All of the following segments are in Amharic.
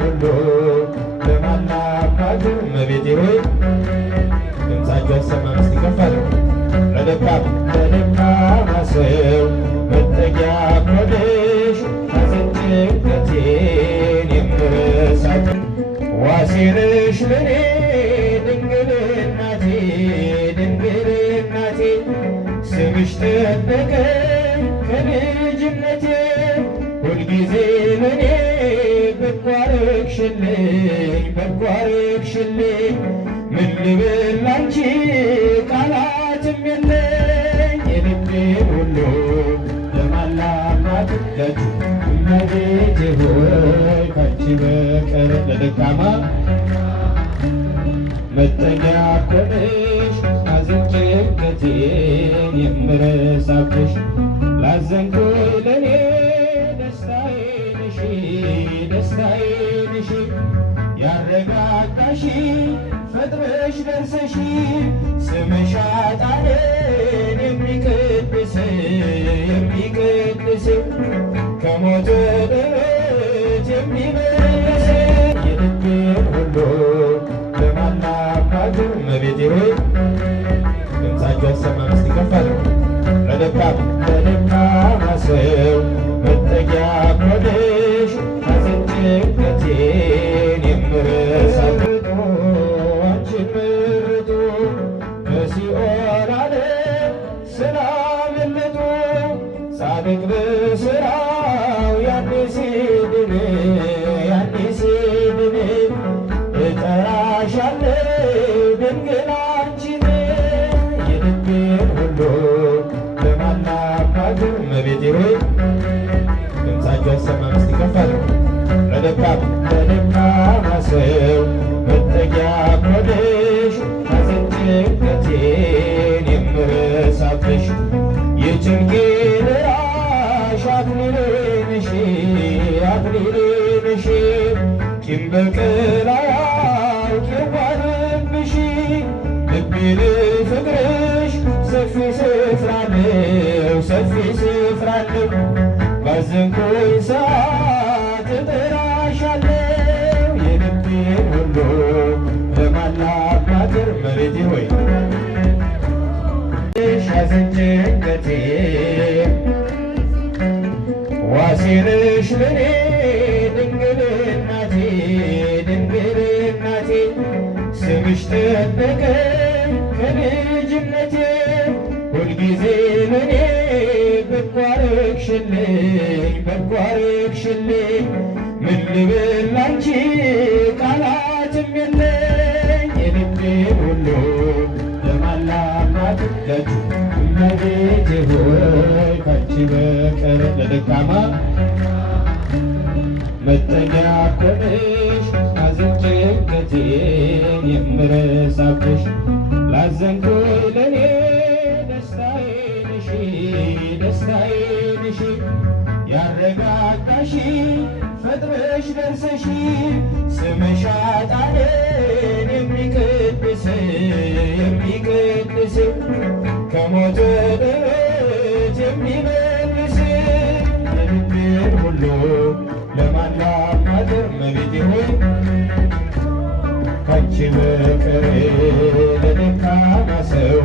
ሁሉ ለማናባቱ እመቤቴ ሆይ ድምፃቸው ያሰማን። እስቲ ከፍ አድርጉ። ለደካማ ሰው መጠጊያ ሆነሽ ሐዘን ጭንቀቴን የምረሳት ዋሴ ነሽ ለኔ ድንግል እናቴ ድንግል እናቴ ስምሽ ጠበቀኝ ከልጅነቴ ሁልጊዜ ለኔ በጎ አረግሽልኝ በጎ አረግሽልኝ ምን ልበል ላንቺ ቃላትም የለኝ የልቤን ሁሉ ለማላማትለት እመቤቴ ሆይ ካንቺ በቀር ለደካማ መጠጊያ ኮነሽ ሐዘን ጭንቀቴን የምረሳብሽ ላዘንኩኝ ለኔ ደስታዬ ነሽ ደስታዬ ነሽ ያረጋጋሽ ፈጥረሽ ደርሰሽ ስምሽ ኃጥአንን የሚቀድስ ከሞት ወደ ሕይወት የሚመልስ የልቤን ሁሉ ለማናባቱ እመቤቴ ሆይ ድምፃቸው ያሰማን። እስቲ ከፍ አድርጉ። ለደካማ ሰው መጠጊያ ሆነሽ ሐዘን ጭንቀቴን የምረሳበት በሲኦል ዓለም ስላመለጡ ጻድቅ በሥራው ያኔ ሲድን እጠራሻለሁ ድንግል አንቺን የልቤን ሁሉ ለማናባቱ እመቤቴ ሆይ ድምፃቸው ያሰማን። እስቲ ከፍ አድርጉ። ለደካማ ሰው መጠጊያ ሆነሽ ሐዘን ጭንቀቴን የምረሳብሽ የጭንቄ ደራሽ አክሊሌ ነሽ ቂም በቀል አያውቅ የዋህብሽ ልቤ ለፍቅርሽ ሰፊ ስፍራ አለው ባዘንኩኝ ሰዓት እጠራሻለሁ የልቤን ሁሉ ለማላማትር እመቤቴ ሆይ ሐዘን ጭንቀቴን ዋሴ ነሽ ለኔ ድንግል እናቴ ድንግል እናቴ ስምሽ ጠበቀኝ ከልጅነቴ ሁልጊዜ ለኔ በጎ አረግሽልኝ በጎ አረግሽልኝ ምን ልበል ላንቺ ቃላትም የለኝ የልቤን ሁሉ ለማላማትለት እመቤቴ ሆይ ካንቺ በቀር ለደካማ መጠጊያ ኮነሽ ሐዘን ጭንቀቴን የምረሳብሽ ላዘንኩኝ ለኔ ደስታዬ ነሽ ያረጋጋሽ ፈጥረሽ ደርሰሽ ስምሽ ኃጥአንን የሚቀድስ ከሞት ወደ ሕይወት የሚመልስ የልቤን ሁሉ ለማላማትር እመቤቴ ሆይ ካንቺ በቀር ለደካማ ሰው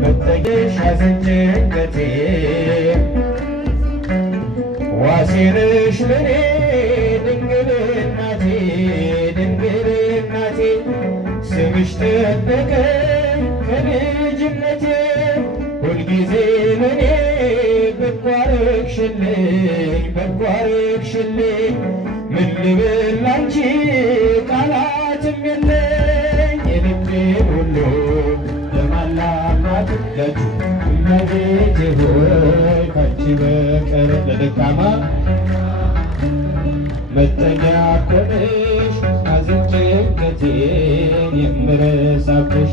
መጠጊያሽ ሐዘን ጭንቀቴን ዋሴ ነሽ ለኔ ድንግል እናቴ ድንግል እናቴ ስምሽ ጠበቀኝ ከልጅነቴ ሁልጊዜ ለኔ በጎ አረግሽልኝ ምን ልበል ላንቺ ቃላትም የለኝ የልቤን ሁሉ ለማላማትለት እመቤቴ ሆይ ካንቺ በቀር ለደካማ መጠጊያ ኮነሽ ሐዘን ጭንቀቴን የምረሳብሽ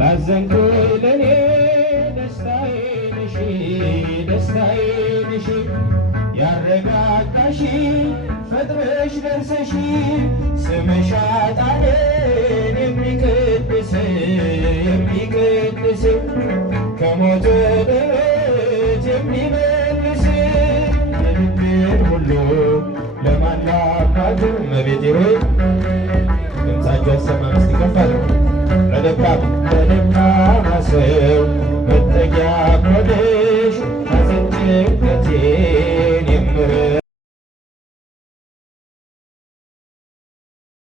ላዘንኩኝ ለኔ ደስታዬ ነሽ ያረጋጋሽ ፈጥረሽ ደርሰሽ ስምሽ ኃጥአንን የሚቀድስ ከሞት ወደ ሕይወት የሚመልስ የልቤን ሁሉ ለማላማትር እመቤቴ ሆይ ድምፃችሁ አይሰማም። እስቲ ከፍ አድርጉ። ለደካማ ሰው መጠጊያ ሆነሽ